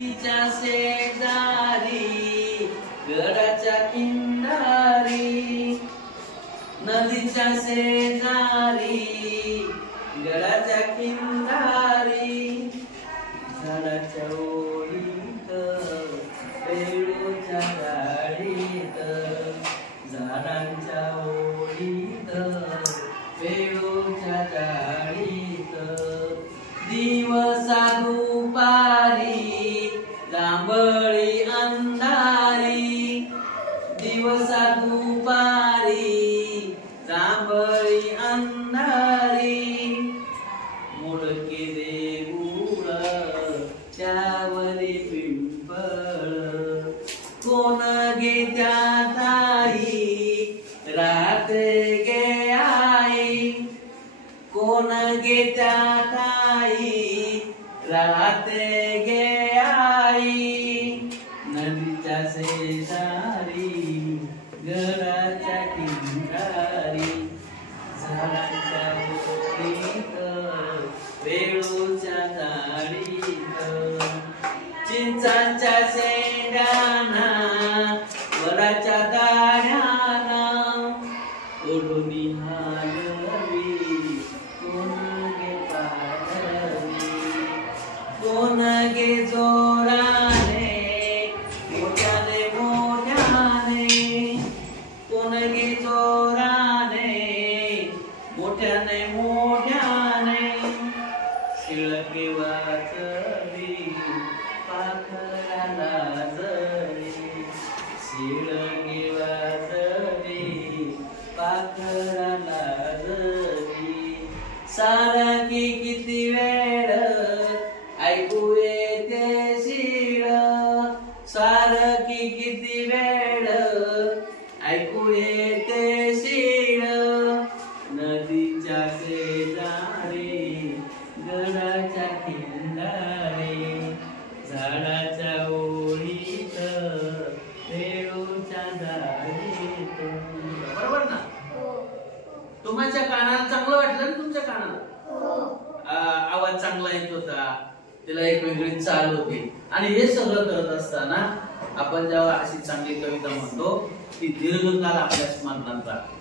नदीच्या शेजारी गडाच्या किनारी, नदीच्या शेजारी गडाच्या किनारी, झाडाच्या ओळीत पेरूच्या गाडीत, झाडांच्या ओळीत पेरूच्या गाडीत, दिवसा दुपारी जांभळी अंधारी, दिवसा दुपारी जांभळी अंधारी, मोडके देऊळ त्यावरी पिंपळ, कोण गे त्या ताई राहते गे आई, कोण गे त्या ताई राहते गे आई, नदीच्या शेजारी गडाच्या किनारी, झाडांच्या ओळीत पेरूच्या झाडीत, चिंचांच्या शेंड्याना वडाच्या दाण्याना, ओढूनी हालवी कोण गे पाडवी, कोण गे जोराने मोठ्याने मोठ्याने, कोण गे जोराने मोठ्याने मोठ्याने, शिळके वाचली पाखराला जरी, शिळके वाचली पाखराला जरी, सारखी किती वेळ ऐकू येते शिळ, सारखी किती वेळ ऐकू येते शिळ, नदीच्या शेजारी गडाच्या किनारी, झाडाच्या ओळीत पेरूच्या झाडीत. बरोबर ना? तुमच्या कानाला चांगलं वाटलं ना? तुमच्या कानाला आवाज चांगला येत होता, तिला एक वेगळी चाल होती. आणि हे सगळं करत असताना आपण जेव्हा अशी चांगली कविता म्हणतो ती दीर्घकाळ आपल्या स्मरणात राहते.